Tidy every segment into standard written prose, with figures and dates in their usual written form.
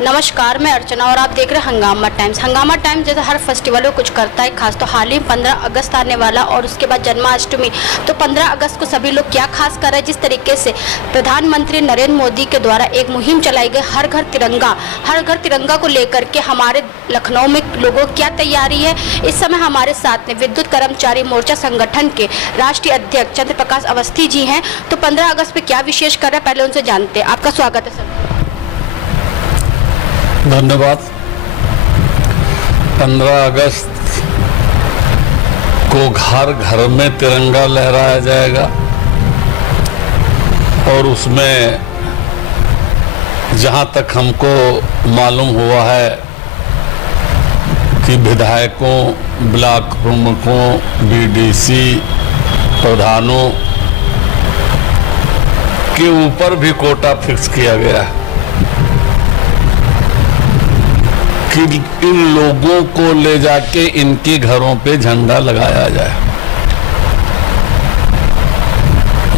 नमस्कार, मैं अर्चना और आप देख रहे हैं हंगामा टाइम्स। हंगामा टाइम्स जैसे हर फेस्टिवल को कुछ करता है खास, तो हाल ही में 15 अगस्त आने वाला और उसके बाद जन्माष्टमी। तो 15 अगस्त को सभी लोग क्या खास कर रहे हैं, जिस तरीके से प्रधानमंत्री नरेंद्र मोदी के द्वारा एक मुहिम चलाई गई हर घर तिरंगा को लेकर के हमारे लखनऊ में लोगों की क्या तैयारी है। इस समय हमारे साथ में विद्युत कर्मचारी मोर्चा संगठन के राष्ट्रीय अध्यक्ष चंद्र प्रकाश अवस्थी जी हैं। तो 15 अगस्त पे क्या विशेष कर रहे हैं, पहले उनसे जानते हैं। आपका स्वागत है सर। धन्यवाद। 15 अगस्त को घर घर में तिरंगा लहराया जाएगा और उसमें जहां तक हमको मालूम हुआ है कि विधायकों, ब्लॉक प्रमुखों, बीडीसी प्रधानों के ऊपर भी कोटा फिक्स किया गया है कि इन लोगों को ले जाके इनके घरों पे झंडा लगाया जाए।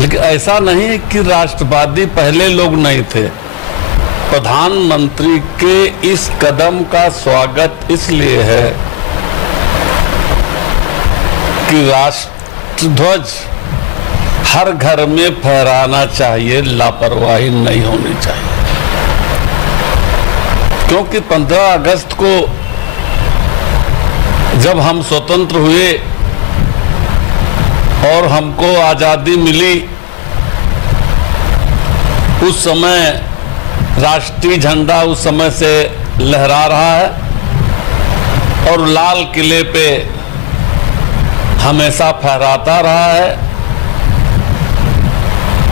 लेकिन ऐसा नहीं है कि राष्ट्रवादी पहले लोग नहीं थे। प्रधानमंत्री के इस कदम का स्वागत इसलिए है कि राष्ट्रध्वज हर घर में फहराना चाहिए, लापरवाही नहीं होनी चाहिए। क्योंकि 15 अगस्त को जब हम स्वतंत्र हुए और हमको आज़ादी मिली, उस समय राष्ट्रीय झंडा उस समय से लहरा रहा है और लाल किले पे हमेशा फहराता रहा है।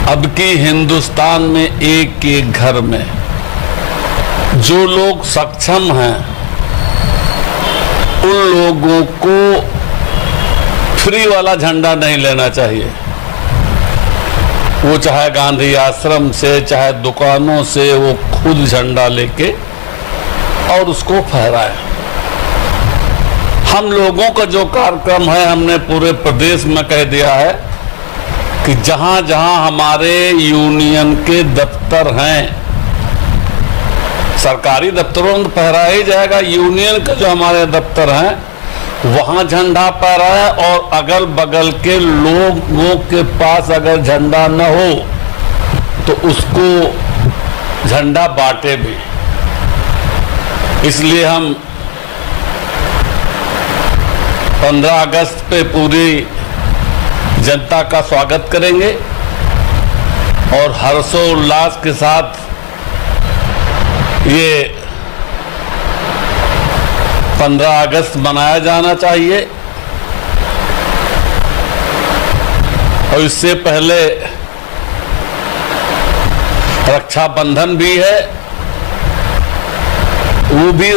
अब की हिंदुस्तान में एक एक घर में जो लोग सक्षम हैं उन लोगों को फ्री वाला झंडा नहीं लेना चाहिए। वो चाहे गांधी आश्रम से, चाहे दुकानों से, वो खुद झंडा लेके और उसको फहराए। हम लोगों का जो कार्यक्रम है, हमने पूरे प्रदेश में कह दिया है कि जहां जहां हमारे यूनियन के दफ्तर हैं, सरकारी दफ्तरों में फहराया ही जाएगा, यूनियन का जो हमारे दफ्तर हैं वहां झंडा फहराया। और अगल बगल के लोगों के पास अगर झंडा न हो तो उसको झंडा बांटे भी। इसलिए हम 15 अगस्त पे पूरी जनता का स्वागत करेंगे और हर्षोल्लास के साथ ये 15 अगस्त मनाया जाना चाहिए। और इससे पहले रक्षाबंधन भी है, वो भी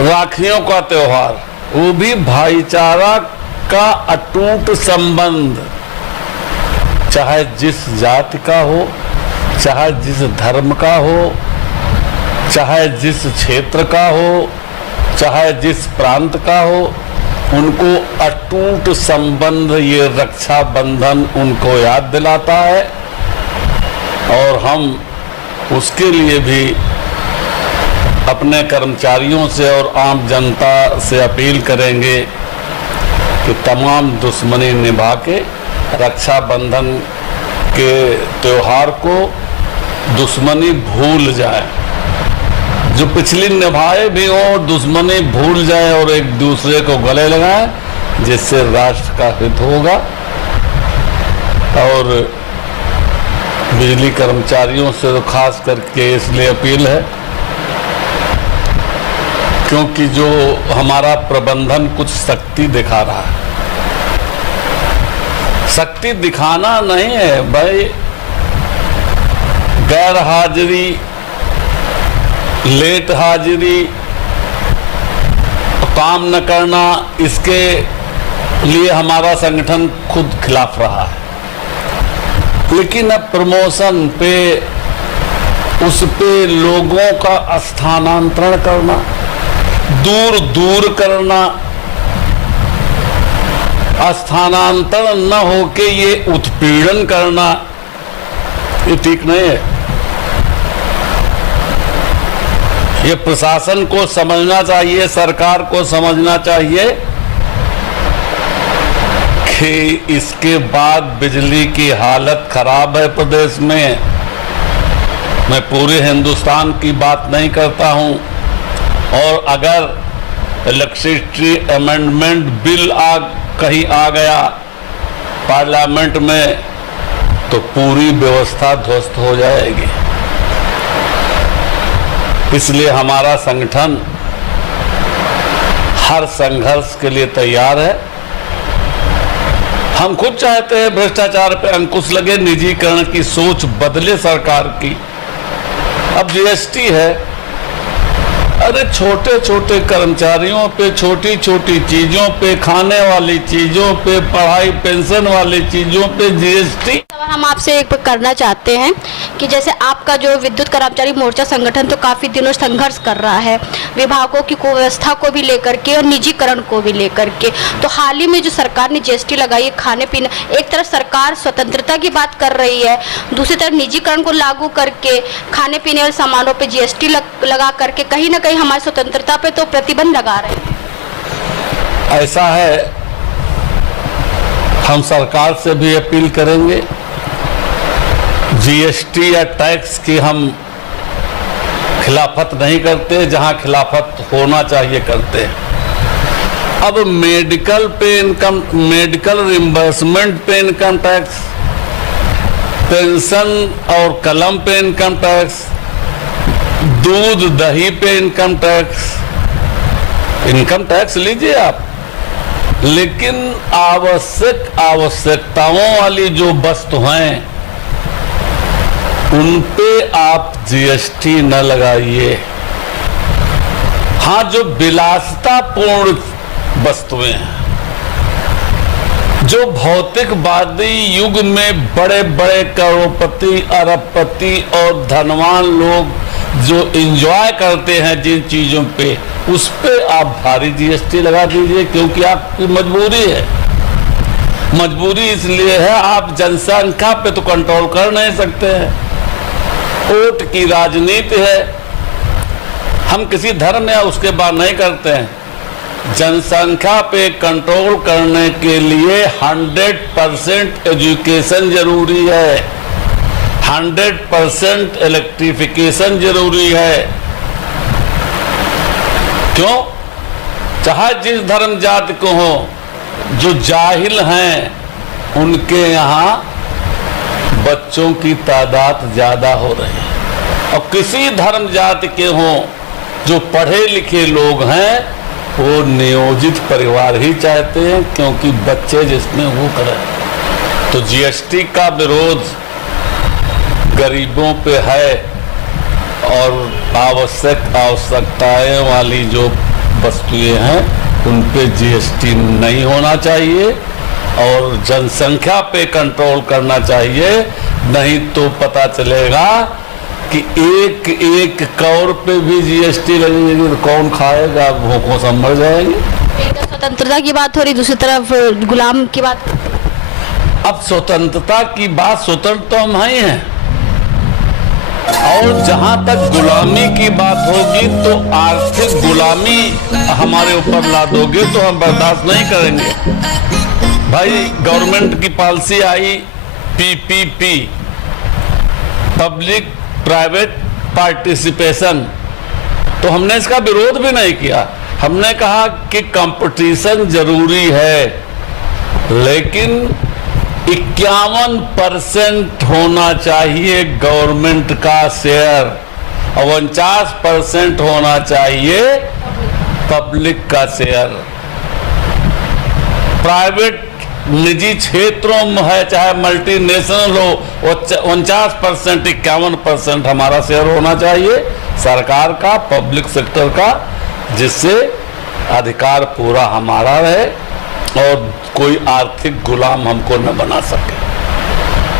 राखियों का त्योहार, वो भी भाईचारा का अटूट संबंध, चाहे जिस जाति का हो, चाहे जिस धर्म का हो, चाहे जिस क्षेत्र का हो, चाहे जिस प्रांत का हो, उनको अटूट संबंध ये रक्षाबंधन उनको याद दिलाता है। और हम उसके लिए भी अपने कर्मचारियों से और आम जनता से अपील करेंगे कि तमाम दुश्मनी निभा के रक्षाबंधन के त्योहार को दुश्मनी भूल जाए। जो पिछली निभाए भी हो, दुश्मनी भूल जाए और एक दूसरे को गले लगाए, जिससे राष्ट्र का हित होगा। और बिजली कर्मचारियों से तो खास करके इसलिए अपील है क्योंकि जो हमारा प्रबंधन कुछ शक्ति दिखा रहा है। शक्ति दिखाना नहीं है भाई, गैर हाजिरी, लेट हाजिरी, काम न करना, इसके लिए हमारा संगठन खुद खिलाफ रहा है। लेकिन अब प्रमोशन पे, उस पे लोगों का स्थानांतरण करना, दूर दूर करना, स्थानांतरण न होके ये उत्पीड़न करना, ये ठीक नहीं है। ये प्रशासन को समझना चाहिए, सरकार को समझना चाहिए कि इसके बाद बिजली की हालत खराब है प्रदेश में। मैं पूरे हिंदुस्तान की बात नहीं करता हूं। और अगर इलेक्ट्रिसिटी अमेंडमेंट बिल कहीं आ गया पार्लियामेंट में तो पूरी व्यवस्था ध्वस्त हो जाएगी। इसलिए हमारा संगठन हर संघर्ष के लिए तैयार है। हम खुद चाहते हैं भ्रष्टाचार पे अंकुश लगे, निजीकरण की सोच बदले सरकार की। अब जीएसटी है, अरे छोटे छोटे कर्मचारियों पे, छोटी छोटी चीजों पे, खाने वाली चीजों पे, पढ़ाई पेंशन वाली चीजों पे जीएसटी। हम आपसे एक करना चाहते हैं कि जैसे आपका जो विद्युत कर्मचारी मोर्चा संगठन तो काफ़ी दिनों संघर्ष कर रहा है विभागों की कुव्यवस्था को भी लेकर के और निजीकरण को भी लेकर के, तो हाल ही में जो सरकार ने जीएसटी लगाई है खाने पीने, एक तरफ सरकार स्वतंत्रता की बात कर रही है, दूसरी तरफ निजीकरण को लागू करके खाने पीने वाले सामानों पर जीएसटी लगा करके कहीं ना कहीं हमारी स्वतंत्रता पे तो प्रतिबंध लगा रहे हैं। ऐसा है, हम सरकार से भी अपील करेंगे, जीएसटी या टैक्स की हम खिलाफत नहीं करते, जहां खिलाफत होना चाहिए करते हैं। अब मेडिकल पे इनकम, मेडिकल रिम्बर्समेंट पे इनकम टैक्स, पेंशन और कलम पे इनकम टैक्स, दूध दही पे इनकम टैक्स लीजिए आप, लेकिन आवश्यकताओं वाली जो वस्तु हैं उन पे आप जीएसटी न लगाइए। हाँ, जो विलासितापूर्ण वस्तुएं हैं, जो भौतिकवादी युग में बड़े बड़े करोड़पति, अरबपति और धनवान लोग जो एंजॉय करते हैं जिन चीजों पे, उस पे आप भारी जीएसटी लगा दीजिए, क्योंकि आपकी मजबूरी है। मजबूरी इसलिए है, आप जनसंख्या पे तो कंट्रोल कर नहीं सकते हैं, वोट की राजनीति है। हम किसी धर्म या उसके बाद नहीं करते हैं। जनसंख्या पे कंट्रोल करने के लिए 100% एजुकेशन जरूरी है, 100% इलेक्ट्रिफिकेशन जरूरी है। क्यों? चाहे जिस धर्म जाति को हो, जो जाहिल हैं उनके यहाँ बच्चों की तादाद ज्यादा हो रही है, और किसी धर्म जाति के हों जो पढ़े लिखे लोग हैं वो नियोजित परिवार ही चाहते हैं, क्योंकि बच्चे जिसमें वो करें। तो जीएसटी का विरोध गरीबों पे है, और आवश्यकताएं वाली जो वस्तुएं हैं उन पे जीएसटी नहीं होना चाहिए, और जनसंख्या पे कंट्रोल करना चाहिए। नहीं तो पता चलेगा कि एक एक कौर पे भी जीएसटी लगेगी तो कौन खाएगा, भूखों से मर जाएंगे। एक तरफ स्वतंत्रता की बात हो रही, दूसरी तरफ गुलाम की बात। अब स्वतंत्रता की बात, स्वतंत्र तो हम ही हैं, और जहां तक गुलामी की बात होगी तो आर्थिक गुलामी हमारे ऊपर ला दोगे तो हम बर्दाश्त नहीं करेंगे। भाई, गवर्नमेंट की पॉलिसी आई पीपीपी, पब्लिक प्राइवेट पार्टिसिपेशन, तो हमने इसका विरोध भी नहीं किया। हमने कहा कि कंपटीशन जरूरी है, लेकिन 51% होना चाहिए गवर्नमेंट का शेयर, और 49% होना चाहिए पब्लिक का शेयर। प्राइवेट निजी क्षेत्रों में है, चाहे मल्टीनेशनल हो, 49%, 51% हमारा शेयर होना चाहिए सरकार का, पब्लिक सेक्टर का, जिससे अधिकार पूरा हमारा रहे और कोई आर्थिक गुलाम हमको न बना सके।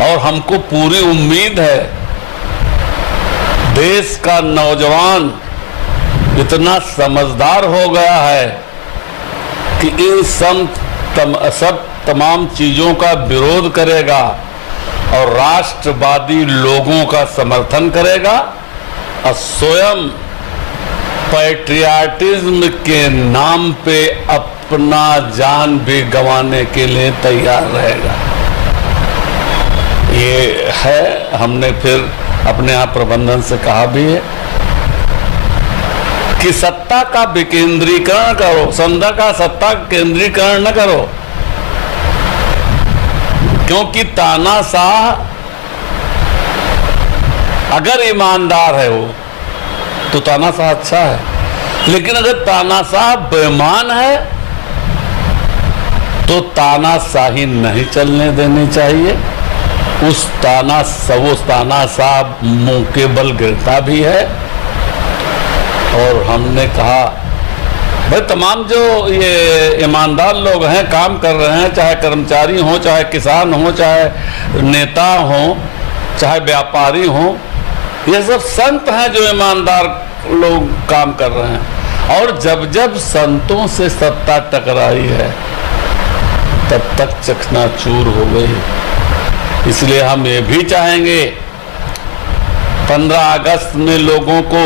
और हमको पूरी उम्मीद है देश का नौजवान इतना समझदार हो गया है कि इन सब तमाम चीजों का विरोध करेगा और राष्ट्रवादी लोगों का समर्थन करेगा, और स्वयं पैट्रियाटिज्म के नाम पे अपना जान भी गंवाने के लिए तैयार रहेगा। ये है, हमने फिर अपने यहाँ प्रबंधन से कहा भी है कि सत्ता का विकेंद्रीकरण करो, सत्ता केंद्रीकरण न करो, क्योंकि तानाशाह अगर ईमानदार है वो तो तानाशाह अच्छा है, लेकिन अगर तानाशाह बेईमान है तो तानाशाही नहीं चलने देनी चाहिए। उस तानाशाह मुंह के बल गिरता भी है। और हमने कहा भाई तमाम जो ये ईमानदार लोग हैं, काम कर रहे हैं, चाहे कर्मचारी हों, चाहे किसान हों, चाहे नेता हों, चाहे व्यापारी हों, ये सब संत हैं जो ईमानदार लोग काम कर रहे हैं। और जब जब संतों से सत्ता टकराई है तब तक चकनाचूर हो गई। इसलिए हम ये भी चाहेंगे 15 अगस्त में लोगों को,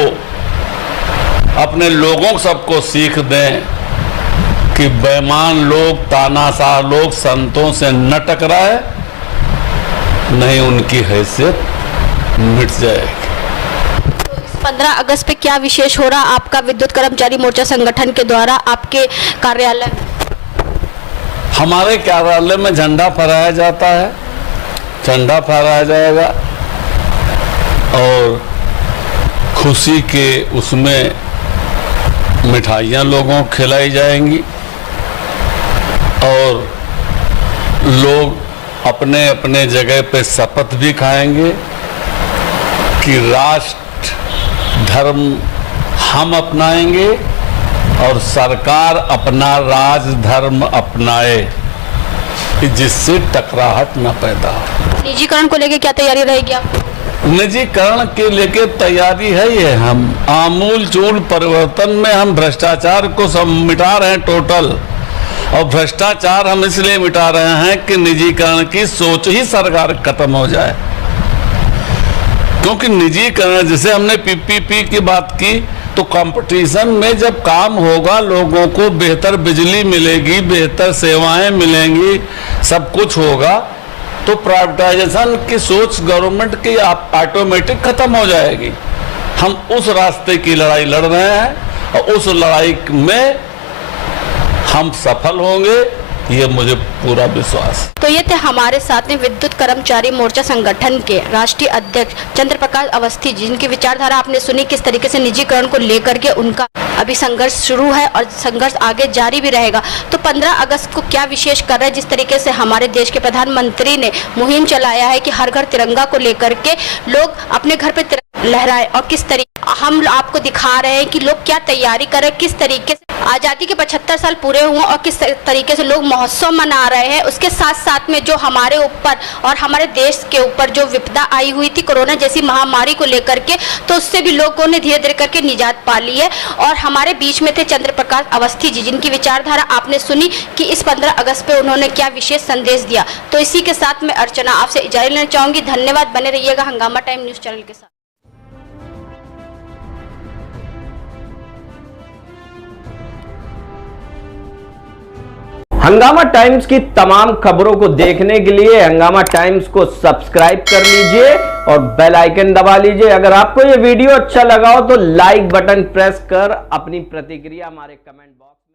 अपने लोगों सबको सीख दें कि बेईमान लोग, तानाशाह लोग संतों से न टकराए, नहीं उनकी हैसियत मिट जाएगी। 15 अगस्त पे क्या विशेष हो रहा आपका विद्युत कर्मचारी मोर्चा संगठन के द्वारा आपके कार्यालय में? हमारे कार्यालय में झंडा फहराया जाता है, झंडा फहराया जाएगा और खुशी के उसमें मिठाइयाँ लोगों को खिलाई जाएंगी और लोग अपने अपने जगह पे शपथ भी खाएंगे कि राष्ट्र धर्म हम अपनाएंगे और सरकार अपना राज धर्म अपनाए, जिससे टकराहट न पैदा हो। निजीकरण को लेकर क्या तैयारी रहेगी आपकी? निजीकरण के लेके तैयारी है ये, हम आमूल चूल परिवर्तन में हम भ्रष्टाचार को सब मिटा रहे हैं टोटल। और भ्रष्टाचार हम इसलिए मिटा रहे हैं कि निजीकरण की सोच ही सरकार खत्म हो जाए। क्योंकि निजीकरण, जैसे हमने पीपीपी की बात की, तो कंपटीशन में जब काम होगा, लोगों को बेहतर बिजली मिलेगी, बेहतर सेवाएं मिलेंगी, सब कुछ होगा, तो प्राइवेटाइजेशन की सोच गवर्नमेंट की ऑटोमेटिक खत्म हो जाएगी। हम उस रास्ते की लड़ाई लड़ रहे हैं और उस लड़ाई में हम सफल होंगे, ये मुझे पूरा विश्वास है। तो ये थे हमारे साथ में विद्युत कर्मचारी मोर्चा संगठन के राष्ट्रीय अध्यक्ष चंद्र प्रकाश अवस्थी, जिनकी विचारधारा आपने सुनी, किस तरीके से निजीकरण को लेकर के उनका अभी संघर्ष शुरू है और संघर्ष आगे जारी भी रहेगा। तो 15 अगस्त को क्या विशेष कर रहे हैं, जिस तरीके से हमारे देश के प्रधानमंत्री ने मुहिम चलाया है कि हर घर तिरंगा को लेकर के लोग अपने घर पे लहराए, और किस तरीके हम आपको दिखा रहे हैं कि लोग क्या तैयारी कर रहे हैं, किस तरीके से आज़ादी के 75 साल पूरे हुए और किस तरीके से लोग महोत्सव मना रहे हैं। उसके साथ साथ में जो हमारे ऊपर और हमारे देश के ऊपर जो विपदा आई हुई थी कोरोना जैसी महामारी को लेकर के, तो उससे भी लोगों ने धीरे धीरे करके निजात पा ली है। और हमारे बीच में थे चंद्र प्रकाश अवस्थी जी, जिनकी विचारधारा आपने सुनी कि इस 15 अगस्त पे उन्होंने क्या विशेष संदेश दिया। तो इसी के साथ मैं अर्चना आपसे इजाजत लेना चाहूंगी। धन्यवाद, बने रहिएगा हंगामा टाइम न्यूज चैनल के साथ। हंगामा टाइम्स की तमाम खबरों को देखने के लिए हंगामा टाइम्स को सब्सक्राइब कर लीजिए और बेल आइकन दबा लीजिए। अगर आपको ये वीडियो अच्छा लगा हो तो लाइक बटन प्रेस कर अपनी प्रतिक्रिया हमारे कमेंट बॉक्स